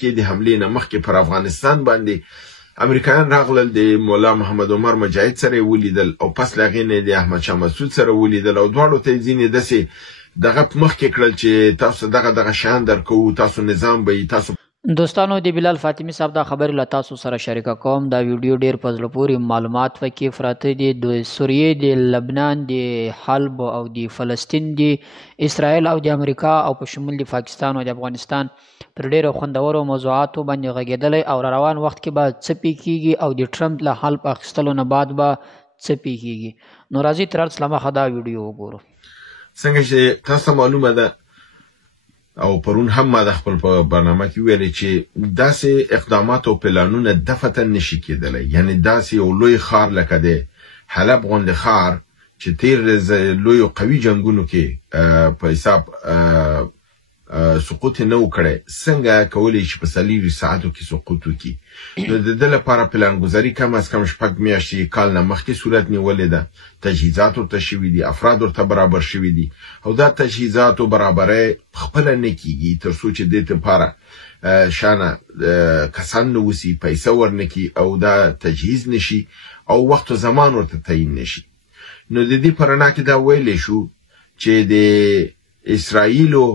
کې د حملې نه مخکې پر افغانستان باندې امریکایان راغلل، د مولا محمد عمر مجاهد سره ولیدل او پس له هغې نه د احمد شاه مسعود سره ولیدل او دواړو ته ځینې داسې دغه مخکې کړل چې تاسو دغه شیان درکوو، تاسو نظام به تاسو. دوستانو د بلال فاطمی صاحب دا خبر له تاسو سره شریکه کوم. دا ویډیو ډیر په زړه پورې معلومات پکې پراته دي، د سوریې، د لبنان، د حلب او د فلسطین، د اسرائیل او د امریکا او په شمول د پاکستان او د افغانستان پر ډیرو خوندورو موضوعاتو باندې غږېدلی او را روان وخت کې به څه پیښیږي او د ټرمپ له حلب اخیستلو نه بعد به څه پیښیږي. نو راځئ تر هر څه له مخه دا ویډیو وګورو. څنګه چې تاسو معلومه ده او پرون هم ما د خپل په برنامه کې ویلي چې داسې اقدامات او پلانونه دفعه نشي کېدلی، یعنی داسې یو لوی ښار لکه د حلب غوندې ښار چې تیر لوی قوي جنگونو کې په حساب سقوط نه وکړي، څنګه کولی شي په 40 ساعتو کې سقوط وکړي؟ نو د دې لپاره پلانګذاري کم از کم 6 میاشتې کال نه مخکې صورت نیولې ده. تجهیزات ورته شوي دي، افراد ورته برابر شوي دي او دا تجهیزات او برابرۍ خپله نه کېږي تر څو چې دې لپاره شانه کسان نه وسي، پیسه ورنه کړي او دا تجهیز نشي او وخت و زمان ورته تعیین نشي. نو د دې په رڼا کې دا ویلی شو چې د اسرائیلو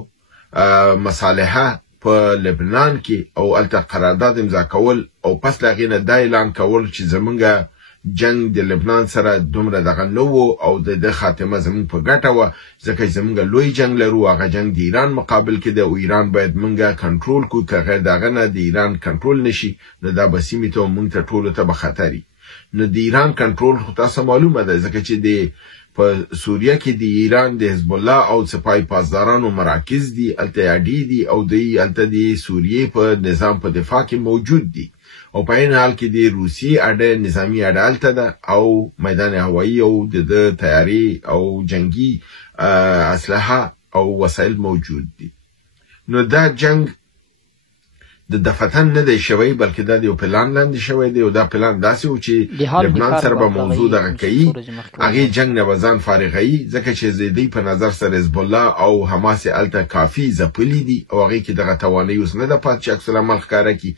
مصالحه په لبنان کې او الته قرارداد امضا کول او پس له هغې نه دا اعلان کول چې زمونږ جنگ د لبنان سره دومره دغه نه و او د خاتمه زمونږ په ګټه وه، ځکه چې زمونږ لوی جنگ لرو، هغه جنگ د ایران مقابل کې ده او ایران باید مونږ کنټرول کړو، که غیر د هغه نه د ایران کنټرول نشي نو دا به سیمې ته مونږ ته ټولو ته به خطر وي. نو د ایران کنټرول خو تاسو معلومه ده، ځکه چې د په سوریه کې د ایران د حزب الله او سپاه پاسدارانو مراکز دي، الته اډي دي او د الته د سوریې په نظام په دفاع کې موجود دي او په عین حال کې د روسي اډه نظامی اډه الته ده او میدان هوایی او د تیاری او جنگي اسلحه او وسایل موجود دي. نو دا جنگ د دفتن نه دی شوی، بلکې دا د یو پلان لاندې شوی دی او دا پلان داسې و چې لبنان سره به موضوع دغه کوي، هغې جنگ نه به ځان فارغوي، ځکه چې زیدی په نظر سره حزب الله او حماس الته کافي ځپلي دي او هغې کې دغه توانایي اوس نه ده پاتې چې عکس العمل ښکاره کړي.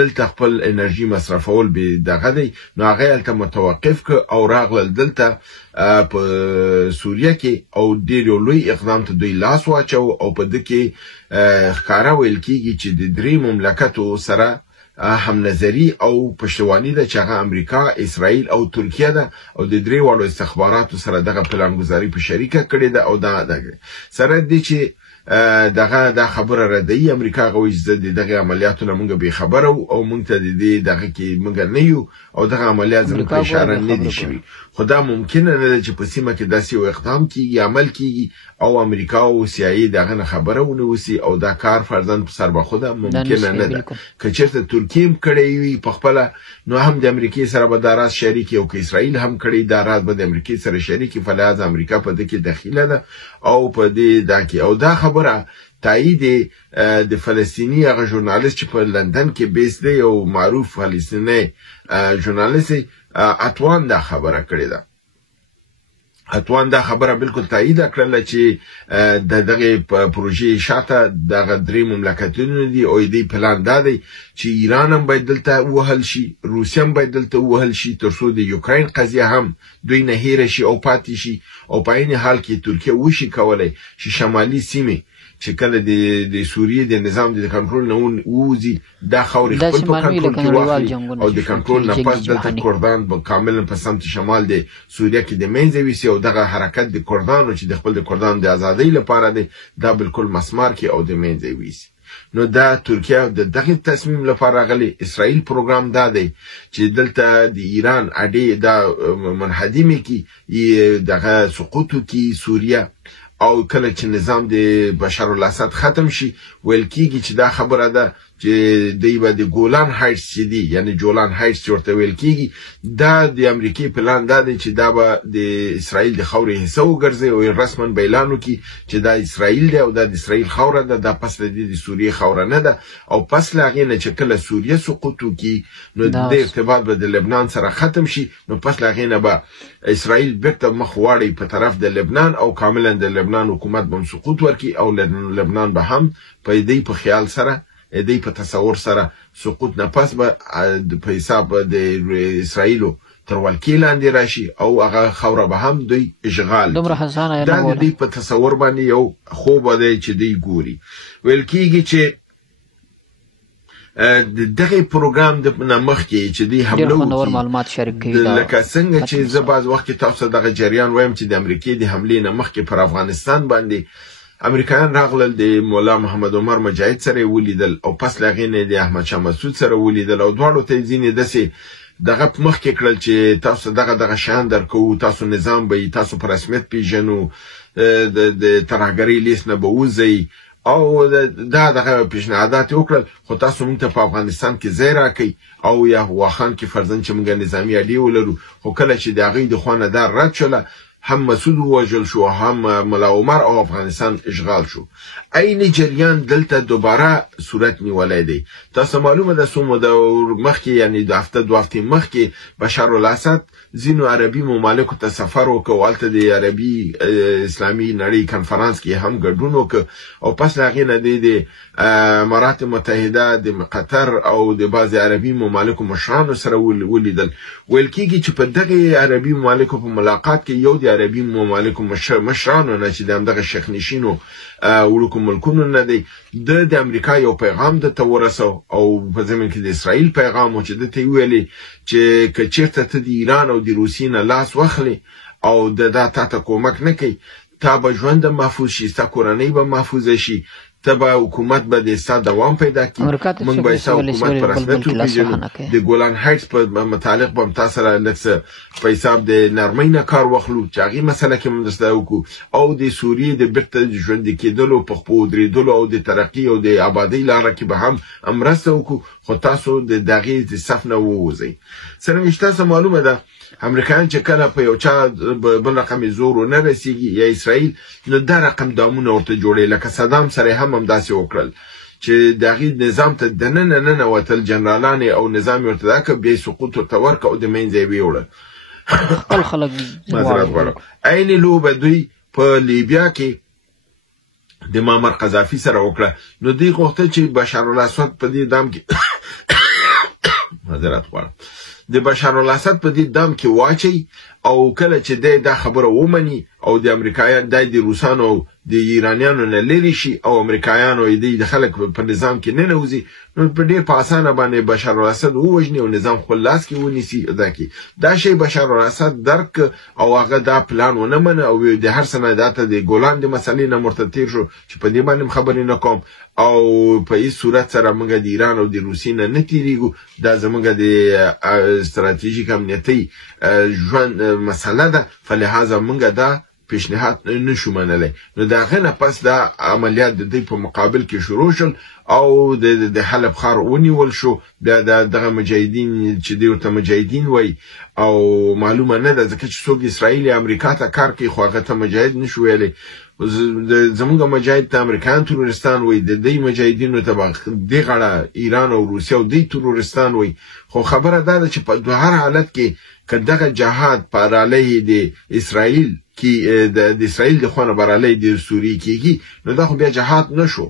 دلته خپل انرژي مصرفول به دغه دی، نو هغې هلته متوقف کړه او راغلل دلته په سوریه کې او ډېر یو لوی اقدام ته دوی لاس واچو او په ده کې ښکاره ویل کېږي چې د درې مملکتو سره هم نظري او پشتواني ده چې هغه امریکا، اسرائیل او ترکیه ده او د درې واړو استخباراتو سره دغه پلانګذاري په شریکه کړې ده او دا سره دي چې دغه دا خبره ردوي. امریکا غوي چې دغه عملیاتو نه مونږ به خبره او مونږ ته د دې دغه کې مونږ نه یو او دغه عملیات زموږ په اشاره نه دي شوي، خو دا ممکنه نه ده چې په سیمه کې داسې یو اقدام کېږي، عمل کېږي او امریکا او CIA دغه نه خبره ونه وسي او دا کار فرضاً په سر بخوده ممکنه نه ده. که چېرته ترکیه هم کړی وي په خپله نو هم د امریکې سره به دا راز شریک او که اسرائیل هم کړی دا راز به د امریکې سره شریک، فلحاظ امریکا په دې کې دخیله ده او په دې دا کې او دا خبره تایید د فلسطیني هغه ژورنالیست چې په لندن کې بیس دی او معروف فلسطیني ژورنالیست اتوان دا خبره کړې ده. اتوان دا خبره بالکل تایید کړله چې دغه پروژې شاته دغه درې مملکتونه دي او دې پلان دا دی چې ایران هم باید دلته ووهل شي، روسیه هم باید دلته ووهل شي تر څو د یوکراین قضیه هم دوی نه هیره شي او پاتې شي او په عین حال کې ترکیه وشي کولی چې شمالي سیمې چې کله د سوریې د نظام د کنټرول نه ووځي دا خاورې خپل په کنټرول کې واخلي او د کنټرول نه پس دلته کردان به کاملا په سمت شمال د سوریه کې د منځه ویسي او دغه حرکت د کردانو چې د خپل د کردان د ازادۍ لپاره دی دا بالکل مسمار کې او د منځه ویسي. نو دا ترکیه د دغه تصمیم لپاره غلي اسرائیل پروګرام دا دی چې دلته د ایران اډې دا منهدمه کې دغه سقوط کې سوریه او کله چې نظام د بشار الاسد ختم شي ویل کېږي چې دا خبره ده چې دوی به د ګولان هایټس چې دي یعنی جولان هایټس چې ورته ویل کېږي دا د امریکې پلان دا دی چې دا به د اسرائیل د خاورې حصه وګرځي او رسما به اعلان وکړي چې دا اسرائیل دی او دا د اسرائیل خاوره ده، دا پس له د سوریې خاوره نه ده او پس له هغې نه چې کله سوریه سقوط وکړي نو د ارتباط به د لبنان سره ختم شي، نو پس له هغې نه به اسرائیل بیرته مخ واړي په طرف د لبنان او کاملا د لبنان حکومت به سقوط ورکړي او لبنان به هم په دې په خیال سره دی په تصور سره سقوط نه پس به په حساب د اسرائیلو تر ولکې لاندې راشي او هغه خوره به هم دوی اشغال دومره حسانه دا دوی په تصور باندې یو خوب دی چې دوی ګوري ویل کېږي چې دغه پروګرام د نمخ کې چې دی حمله وکړي معلومات شریک کړي لکه څنګه چې زه باز وخت تاسو دغه جریان وایم چې د امریکای د حملې نمخ کې پر افغانستان باندې امریکایان راغلل د مولا محمد عمر مجاهد سره ولیدل او پس لاغې نه د احمد شاه مسعود سره ولیدل او دواړو ته ځینې دسه دغه مخ کې کړل چې تاسو دغه شان درکو تاسو نظام به تاسو په رسمیت پیژنو د ترهګری لیست نه به وځي او دا دغه پیشنهادات وکړل خو تاسو موږ ته په افغانستان کې ځای راکړئ او یا واخان کې فرضاً چې موږ نظامی اړیکې ولرو خو کله چې د هغې د خوا نه دا رد شوله هم مسعود ووژل شو هم ملا عمر او افغانستان اشغال شو عین جریان دلته دوباره صورت نیولی دی تاسو معلومه ده څو موده مخکې یعنی د هفته دوه هفتې مخکې بشار الاسد ځینو عربي ممالکو ته سفر وکړ او هلته د عربي اسلامي نړۍ کنفرانس کې هم ګډون وکړ او پس له هغې نه د امارات متحده د قطر او د بعضې عربي ممالکو مشرانو سره ولیدل ویل کېږي چې په دغه عربي ممالکو په ملاقات کې یو د عربي ممالکو مشرانو نه چې د همدغه شیخ نشینو وړوکو ملکونو نه دی د امریکا یو پیغام د ته ورسو او په ضمن کې د اسرائیل پیغام و چې د ته ویلي چې که چېرته ته د ایران او د روسیې نه لاس واخلې او دا تا ته کومک نه کوي تا به ژوند محفوظ شي ستا کورنۍ به محفوظه شي ته به حکومت به د ستا دوام پیدا کړي موږ به ستا حکومت په رسمیت وپېژنو د ګولان هایټس په متعلق به هم تا سره لږ څه په حساب د نرمۍ نه کار واخلو چې هغې مسله کې هم درته وکړو او د سوریې د بېرته ژوندي کېدلو په خپو ودرېدلو او د ترقي او د ابادۍ لاره کې به هم مرسته وکړو خو تاسو د هغې د صف نه ووځئ څرنګه چې تاسو معلومه ده امریکایان چې کله په یو چا بل رقم زور ونه رسیږي یا اسرائیل نو دا رقم دامونه ورته جوړوي لکه صدام سره هم داسې وکړل چې د هغې نظام ته دننه ننوتل جنرالان او نظام ورته دا که بیا یې سقوط ورته ورکړه او د منځه یې ویوړل خپل خلک معذرت غواړم عین لوبه دوی په لیبیا کې د معمر قذافي سره وکړه نو دوی غوښتل چې بشار الاسد په دې دام کې معذرت غواړم د بشار الاسد په دې دام کې واچي او کله چې دا خبره ومني او د امریکایان د روسانو او د ایرانیانو نه لري شي او امریکایانو د خلک په نظام کې نه نوځي نو په ډېر په اسانه باندې بشار الاسد ووژني او نظام خپل لاس کې ونیسي دا شی بشار الاسد درک او هغه دا پلان ونه منه او د هر سنداته د ګولان د مسلې نه مرتد تیر شو چې په دې باندې خبرې نه کوم او په هیڅ صورت سره موږ د ایران او د روسیې نه تیریږو دا زموږ د ستراتیژیک امنیتي ژوند مسله ده فلهذا موږ دا پیشنهاد نشو منلی نو د هغې نه پس دا عملیات د دوی په مقابل کې شروع شول او د حلب ښار ونیول شو دغه مجاهدین چې دوی ورته مجاهدین وایي او معلومه نه ده ځکه چې څوک اسرائیل یا امریکا ته کار کوي خو هغه ته مجاهد نشو ویلی زموږ مجاهد ته امریکایان ترورستان وایي د دوی مجاهدینو ته به دې غاړه ایران او روسیه او دوی ترورستان وایي خو خبره دا ده چې په هر حالت کې که دغه جهاد پر علیه د اسرائیل کې د اسرائیل د خوا نه بر علیه د سوریې کېږي نو دا خو بیا جهاد نشو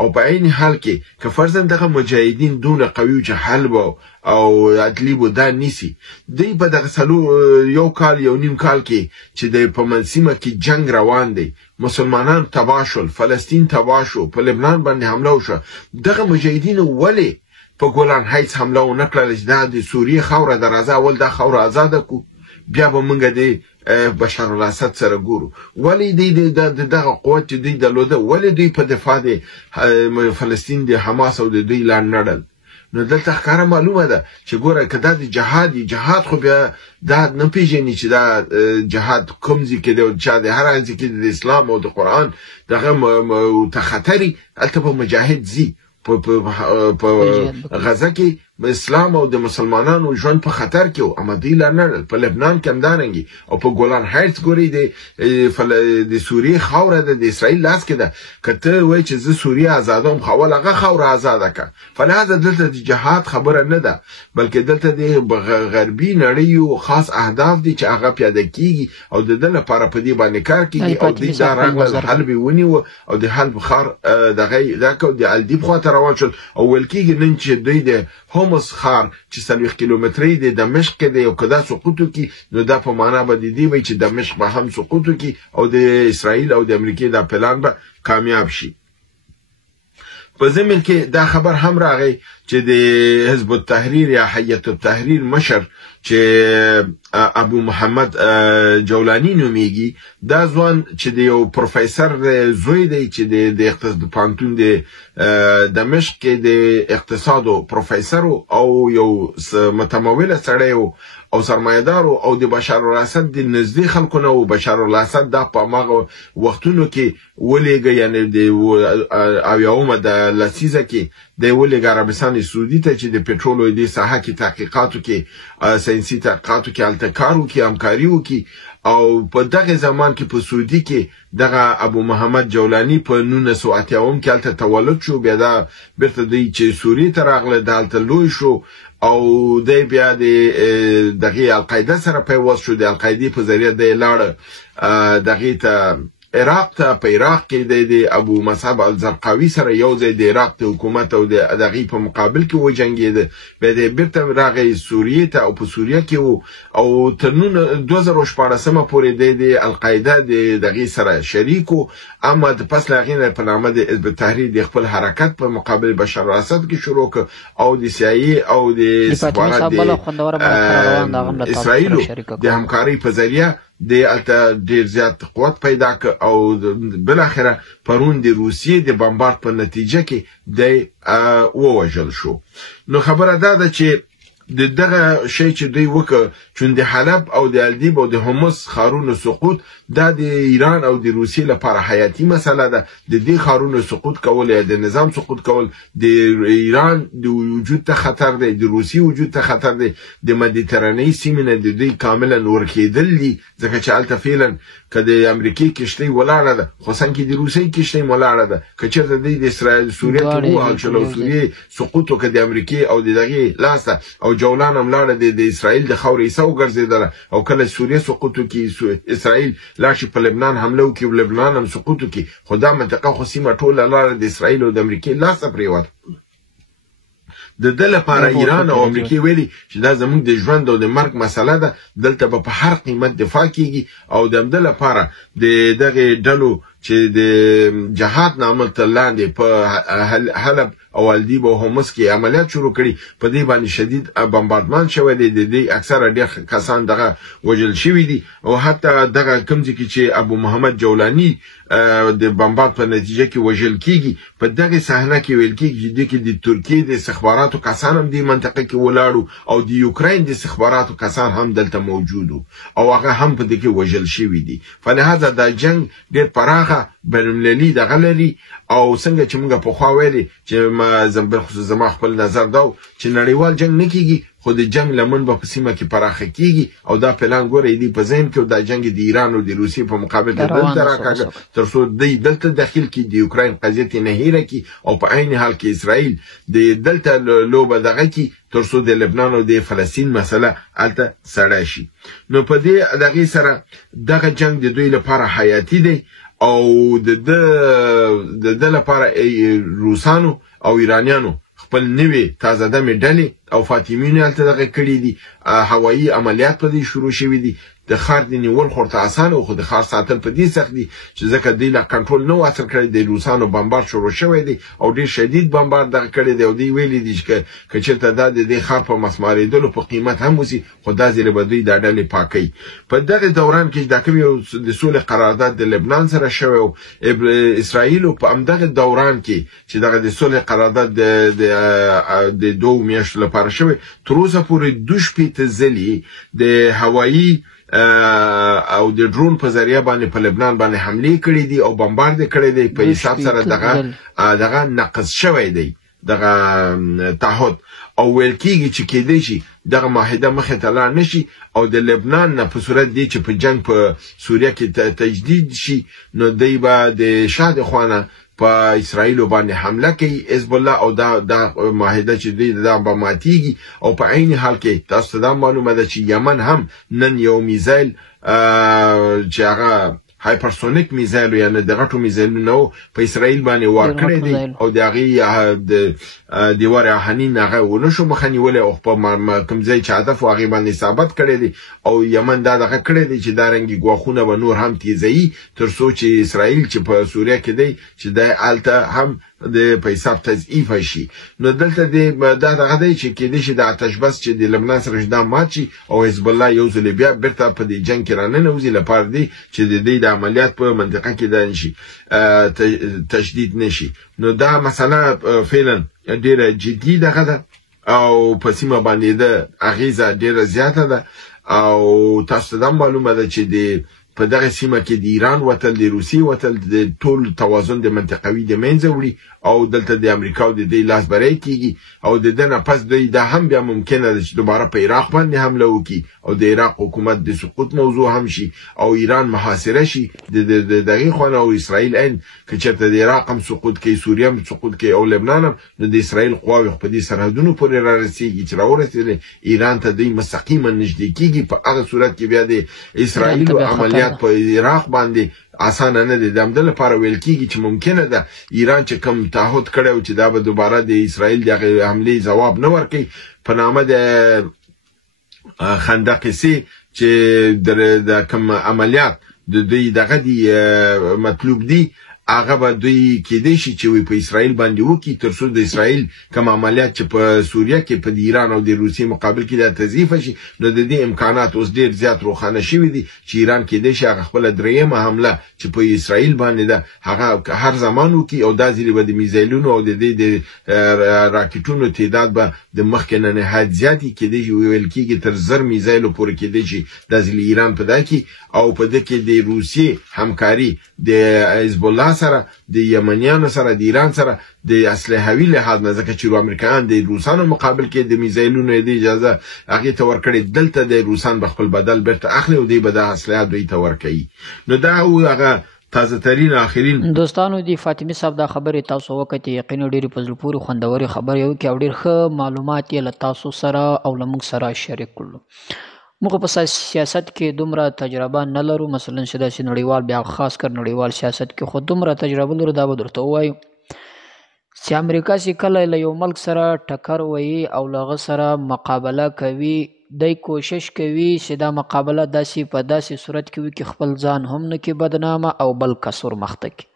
او په عین حال کې که فرضاً دغه مجاهدین دونه قوي چې حلب او ادلیب دا نیسي دوی په دغه یو کال یو نیم کال کې چې د په منسیمه کې جنگ روان دی مسلمانان تباه شول فلسطین تباه شو په لبنان باندې حمله وشوه دغه مجاهدینو ولې په ګولان هایټس حمله ونه کړله چې دا د سوریې خاوره درازه اول دا خاوره ازاده کړو بیا به موږ د بشار الاسد سره ګورو ولې دوی دغه قوت چې دوی درلوده ولې دوی په دفاع د فلسطین د حماس او د دوی لاندې نړل نو دلته ښکاره معلومه ده چې ګوره که دا د جهاد خو بیا دا نه پیژني چې دا جهاد کوم ځای کې دی او چا د هر ځای کې د اسلام او د قرآن دغه ته خطري هلته به مجاهد ځي په غزه کې اسلام او د مسلمانانو ژوند په خطر کې و اما دوی لا نه په لبنان کې همدارنګي او په ګولان هایټس ګوري د سوریې خاوره د اسرائیل لاس کې ده کته وای چې زه سوریې آزادوم خو هغه خاوره آزاده کا فلهذا دلته د جهاد خبره نه ده بلکې دلته د غربي نړۍ خاص اهداف دي چې هغه پیاده کیږي او د دې لپاره په دې باندې کار کیږي او د دارنګ حل ونیو او د حل بخار دغه کو د الدیب خاطر روان شول او ولکیږي نن چې دوی د هومس خار چې 30 کیلومتري د دمشق کې دی او کدا سقوط کی نو دا په معنا به دی وي چې دمشق به هم سقوط کی او د اسرائیل او د امریکای دا پلان به کامیاب شي په ضمن کې دا خبر هم راغی چې د حزب التحریر یا حیات التحریر مشر چې ابو محمد جولانی نومیږي دا ځوان چې د یو پروفیسور زوی دی چې د اقتصاد پانتون د دمشق کې د اقتصاد پروفیسور او یو متمول سړی او سرمایدار او د بشار الاسد د نزدې خلکو نه او بشار الاسد د په ماغه وختونو کې ولېګ یعنی د او یوم د لسیزه کې د ولېګ عربستان سعودي ته چې د پټرول د ساحه کې تحقیقاتو کې ساينسي تحقیقاتو کې التکارو کې همکاریو کې او په دغه زمان کې په سعودي کې دغه ابو محمد جولانی په 1980 کې الته تولد شو بیا دا بیرته دی چې سوریه ته راغله دالته لوی شو او د بیا د دغه القاعده سره پیوست شو د القاعده په ذریعہ د لاړ دغه ته عراق ته په عراق کې د ابو مصعب الزرقاوي سره یو ځای د عراق د حکومت او د دغه په مقابل کې وجنګید به د بیرته راغی سوریه ته او په سوریه کې او تر 2014 پورې د القاعده د دغه سره شریکو اما د پس لاغینه په نامه د حزب التحریر د خپل حرکت په مقابل بشار الاسد کې شروع او د سیاسي او د استخبارات د اسرائیل د همکاري په ذریعہ د الته ډیر زیات قوت پیدا ک او بل اخره پرون د روسیې د بمبارد په نتیجه کې د ووجل شو نو خبره ده چې دغه شی چې دوی وکړ چې د حلب او د الدیب او د هومس خارونو سقوط د ایران او د روسیې لپاره حیاتي مسله ده د دې خارونو سقوط کول یا د نظام سقوط کول د ایران د وجود ته خطر دی د روسیې وجود ته خطر دی د مدیترانې سیمه نه د دې کاملا ورکیدل دي ځکه چې الته فعلا کله امریکای کشتۍ ولاړه ده خو څنګه د روسیې کشتۍ ولاړه ده کچېرته د اسرائیل سوریه ته وو چې سوریه سقوط وکړي د امریکای او دغه لاسه او جولان هم لاړه د اسرائیل د خوري سو ګرځیدله او کله سوریه سقوط وکړي اسرائیل لاشي په لبنان حمله وکړي او لبنان هم سقوط وکړي خدا منطقه خو سیمه ټوله لاړه د اسرائیل او د امریکای لاسه پریوت د دل لپاره ایران او امریکای ویلي چې دا زموږ د ژوند او د مرګ مسله ده دلته په هر قیمت دفاع کیږي او د دل لپاره د دغه ډلو چې د جهاد نامل تلاندې په حلب او الدیب او هومس کې عملیات شروع کړي په دې باندې شدید بمباردمان شوی دی د اکثره ډېر کسان دغه وجل شوی دي او حتی دغه کمزې کې چې ابو محمد جولانی د بمبارد په نتیجه کې وجل کیږي په دغه صحنه کې ویل کیږي چې د ترکیې د استخباراتو کسان هم د منطقه کې ولاړو او د یوکرين د استخباراتو کسان هم دلته موجودو او هغه هم په دغه وجل شوی دي فلهذا دا جنگ ډېر پراخه بین‌المللي دغه لري او څنګه چې موږ په خوا ویلي چې زما خپل نظر دا چې نړیوال جنگ نه کیږي خو د جنگ لمن په سیمه کې پراخه کیږي او دا پلان ګورې دی په ذهن کې دا جنگ د ایران او د روسیې په مقابل کې دلته راکاږي تر څو د دلته داخل کې د یوکرين قضیه نه هېره کی او په عین حال کې اسرائیل د دلته لوبه دغه کی تر څو د لبنان او د فلسطین مسله الته سړی شي نو په دې دغه سره دغه جنگ د دوی لپاره حیاتي دی او د لپاره روسانو او ایرانیانو خپل نوې تازه دمې ډلې او فاطمیون الته دغه کړي دي هوایي عملیات په دې شروع شوي دي د خار د نیول خورته اسانه او خو د خار ساتل په دې سخت دي چې ځکه د لا کنټرول نو اثر کړی د روسانو بمبارد شروع شوی دی او ډیر شدید بمبارد دغه کړی دی او دی ویلي دي چې کچته د خار په مسمارېدلو په قیمت هم وسی خو دا زیره بدوی د ډلې پاکي په دغه دوران کې د کوم د سولې قرارداد د لبنان سره شوی او اسرائیل په امدغه دوران کې چې دغه د سولې قرارداد د 2 میاشتو لپاره شوی تر اوسه پورې 2 ځلې د هوایي او د ډرون په ذریعہ باندې په لبنان باندې حمله کړې دي او بمبارد کړې دي په حساب سره دغه نقض شوی دی دغه تعهد او ویل کېږي چې کېدای شي دغه معاهده مخې ته لاړ نشي او د لبنان نه په صورت دی چې په جنگ په سوریه کې تجدید شي نو دی به د شاده خوانه په اسرائیل باندې حمله کوي حزب الله او دا معاهده چې دی دا به ماتیږي او په عین حال کې تاسو ته معلومه ده چې یمن هم نن یو میزایل چې هغه هایپرسونیک میزایل یعنی د غټو میزایلونو په اسرائیل باندې وار کړی دی او د هغې د دیوار اهنین هغه ونشو مخه نیولې او په کوم ځای چې هدف هغې باندې ثابت کړی دی او یمن دا دغه کړی دی چې دارنګې ګواښونه به نور هم تیزوي تر څو چې اسرائیل چې په سوریه کې دی چې دی هلته هم د په حساب تضعیف شي نو دلته دا دغه دی چې کېدای شي د آتش بس چې د لبنان سره دا مات شي او حزب الله یو ځل بیا بیرته په دې جنګ کې راننوځي لپاره دی چې د دې د عملیات په منطقه کې دا نشي تشدید نشي نو دا مسله فعلا ډیره جدي دغه ده او په سیمه باندې د اغیزه ډیره زیاته ده او تاسو ته معلومه ده چې د په دغه سیمه کې د ایران وتل د روسي وتل د ټول توازن د منطقوي د منځه وړي او دلته د امریکا او د دې لاس بری کیږي او د دنه پس دا هم بیا ممکنه ده چې دوباره په عراق باندې حمله وکړي او د عراق حکومت د سقوط موضوع هم شي او ایران محاصره شي د دغه خونه او اسرائیل ان که چېرته د عراق هم سقوط کوي سوریه هم سقوط کوي او لبنان هم نو د اسرائیل قواوې په دې سرحدونو پورې رارسیږي چې راورسېدل ایران ته دوی مستقیما نږدې کیږي په هغه صورت کې بیا د اسرائیل عملیات په عراق باندې اسانه نه دي د همدې لپاره ویل کېږي چې ممکنه ده ایران چې کوم تعهد کړی و چې دا به دوباره د اسرائیل دغه حملې ځواب نه ورکوي په نامه د خندق سي چې د کوم عملیات د دوی دغه دی مطلوب دی هغه به دوی کېدای شي چې په اسرائیل باندې وکړي تر څو د اسرائیل کوم عملیات چې په سوریه کې په ایران او د روسي مقابل کې د تضعیف شي نو د دې امکانات اوس ډیر زیات روښانه شوي دي چې ایران کېدای شي هغه خپل دریمه حمله چې په اسرائیل باندې ده هغه هر زمان وکړي او دا ځلې به د میزایلونو او د راکټونو تعداد به د مخکې نه نهایت زیاتې کېدای شي ویل کېږي تر 1000 میزایلو پورې کېدای شي دا ځلې ایران په دا کې او په دې کې د روسي همکاري د حزب الله سره د یمنیانو سره د ایران سره د اسلحوي لحاظ نه ځکه چې امریکایان د روسانو مقابل کې د میزایلونو د اجازه هغه ته ورکړي دلته د روسان بخپل بدل بیرته اخلي او دوی به د اسلحه دوی ته ورکړي نو دا هغه تازه ترین اخرین دوستانو دی فاطمی صاحب دا خبره تاسو وکړه یقینا ډیره پزل پوری خوندوري خبر یو کې او ډیر ښه معلومات یې له تاسو سره او لمغ سره شریک کړو موږ په سیاست کې دومره تجربه نه لرو مثلا شدا چې نړیوال بیا خاص کر نړیوال سیاست کې خو دومره تجربه لرو دا به درته وایو چې امریکا چې کله له یو ملک سره ټکر وایي او لغه سره مقابله کوي دای کوشش کوي چې دا مقابله داسې په داسې صورت کې وي چې خپل ځان هم نه کې بدنامه او بل کسر مخته کې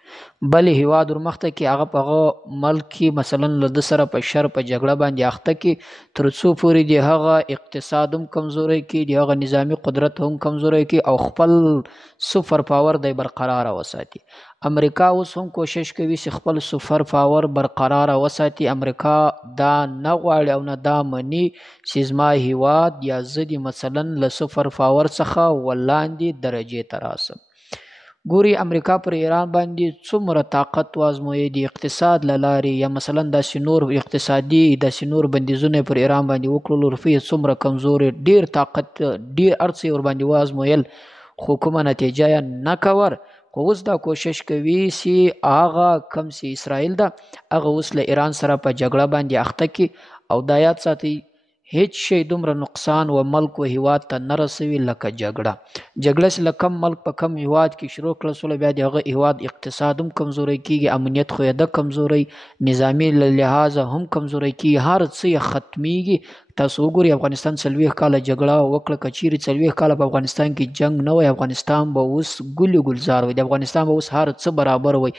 بل هیواد ورمخته کې هغه په ملک کې مثلا له سره په شر په جګړه باندې اخته کې تر څو پورې دی هغه اقتصاد هم کمزوري کې دی هغه نظامی قدرت هم کمزوري کې او خپل سوپر پاور دی برقرار وساتي امریکا اوس هم کوشش کوي چې خپل سوپر پاور برقرار وساتي امریکا دا نه غواړي او نه دا مني چې زما هیواد یا زدي مثلا له سوپر پاور څخه ولاندې درجه ته راسم ګوري امریکا پر ایران باندې څومره طاقت وازموي دی اقتصاد لاري یا مثلا د سنور اقتصادي د سنور بندیزونه پر ایران باندې وکړل رفي څومره کمزوري ډیر طاقت ډیر ارڅي ور باندې وازمویل خو کومه نتیجه نه کور خو اوس دا کوشش کوي چې هغه کم سي اسرائیل دا هغه اوس له ایران سره په جګړه باندې اخته کی او د آیات ساتي هیڅ شی دومره نقصان و ملک و هیواد ته نه رسوي لکه جګړه چې لکم ملک په کم هیواد کې شروع کړل سول بیا دغه هیواد اقتصاد هم کمزوري کیږي امنیت خو د کمزوري نظامی لحاظ هم کمزوري کیږي هر څه ختميږي تاسو وګورئ افغانستان 40 کال جګړه وکړه کچيري 40 کال په افغانستان کې جنگ نه وي افغانستان به اوس ګل ګلزار وي د افغانستان به اوس هر څه برابر وي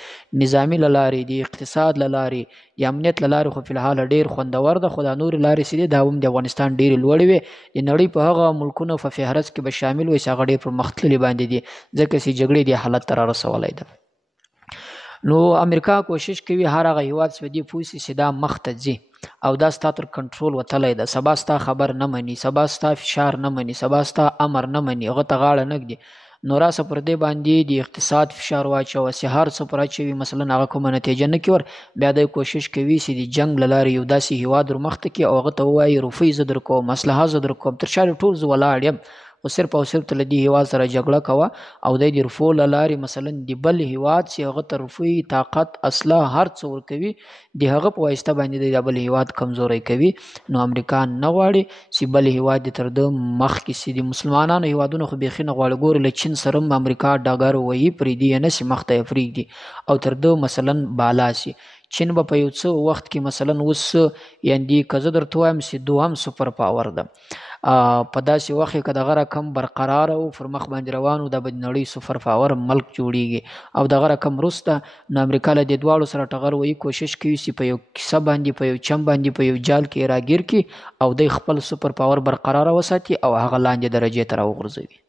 نظامی لاري دي اقتصاد لاري یا امنیت لاري خو په الحال ډیر خوندور ده خدای نور لاري سي دا هم د افغانستان ډیر لوړ وي د نړۍ په هغه ملکونو په فهرست کې به شامل وي چې هغه ډیر پر مختلفي باندې دي ځکه چې جګړې د حالت تر رسولای ده نو امریکا کوشش کوي هر هغه هیواد سودي پوسی سدا مختځي او دا ستاتر کنټرول وتلای ده سبا ستا خبر نه مني سبا ستا فشار نه مني سبا ستا امر نه مني هغه ته غاړه نګدي نو راسه پر دې باندې د اقتصاد فشار واچوه چې هر څه پر اچوي مثلا هغه کومه نتیجه نه کړي بیا د کوشش کوي چې د جنگ له لارې یو داسې هیواد ورمخته کړي او هغه ته ووایي روپۍ زه درکوم اسلحه زه درکوم تر شا ټول زه ولاړ یم خو صرف او صرف ته له دې هیواد سره جګړه کوه او دی د روپو له لارې مثلا د بل هیواد چې هغه ته روپۍ طاقت اسلحه هر څه ورکوي د هغه په واسطه باندې دی د بل هیواد کمزوری کوي نو امریکا نه غواړي چې بل هیواد د تر ده مخکې سي د مسلمانانو هیوادونو خو بیخي نه غواړي ګورې له چین سره هم امریکا ډاګر وهي پرېږدي یې نه سي مخته یې پرېږدي او تر ده مثلا بالا سي چین به په یو څه وخت کې مثلا اوس یعنې که زه درته وایم چې دوهم سوپر پاور ده په داسې وخت کې که دغه رقم برقراره او پر مخ باندې روان و دا به د نړۍ سوپر پاور ملک جوړیږي او دغه رقم وروسته نو امریکا له دې دواړو سره ټغر وهي کوشش کوي چې په یو کیسه باندې په یو چم باندې په یو جال کې راګیر کړي او دی خپل سوپر پاور برقراره وساتي او هغه لاندې درجې ته راوغورځوي